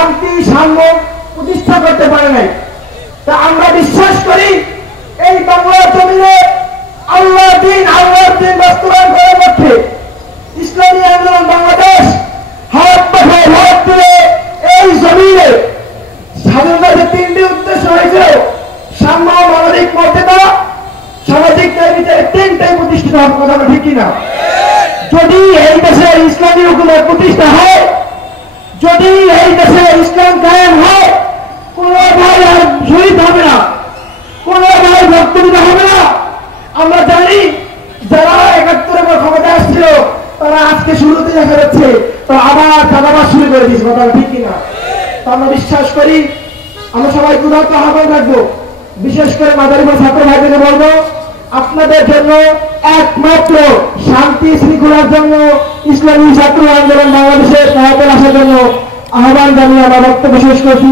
শান্তি সাম্য প্রতিষ্ঠা করতে পারে নাই। তা আমরা বিশ্বাস করি এই বাংলার জমিনে আল্লাহর দিন বাস্তবায়ন করার লক্ষ্যে ইসলামী আন্দোলন বাংলাদেশ হাত পাখায় হাত তুলে এই জমিনে স্বাধীনতার তিনটি উদ্দেশ্য হয়েছিল সাম্য, মানবিক মর্যাদা, সামাজিক ন্যায় বিচারের তিনটাই প্রতিষ্ঠিত হওয়ার কথা ঠিক কিনা? যদি এই দেশে ইসলামী হুকুমের প্রতিষ্ঠা হয়, যদি এই দেশে ইসলাম কায়েম হয়, কোন ভাই আর শহীদ হবে না, কোন ভাই ভক্তবিদ হবে না। আমরা জানি যারা 71-এর পর ক্ষমতা আসছিল তারা আজকে শুরুতে দেখা যাচ্ছে তো আবার চাঁদাবাজ শুরু করে দিয়েছে, কথা ঠিক কিনা? তো আমরা বিশ্বাস করি, আমরা সবাই দুর্ভাগ্য আহ্বান রাখবো, বিশেষ করে মাদারীপুর ছাত্র ভাইদেরকে বলবো, আপনাদের জন্য একমাত্র শান্তি শৃঙ্খলার জন্য ইসলামী ছাত্র আন্দোলন বাংলাদেশের সহায়তা আসার জন্য আহ্বান জানিয়ে আমার বক্তব্য শেষ করছি।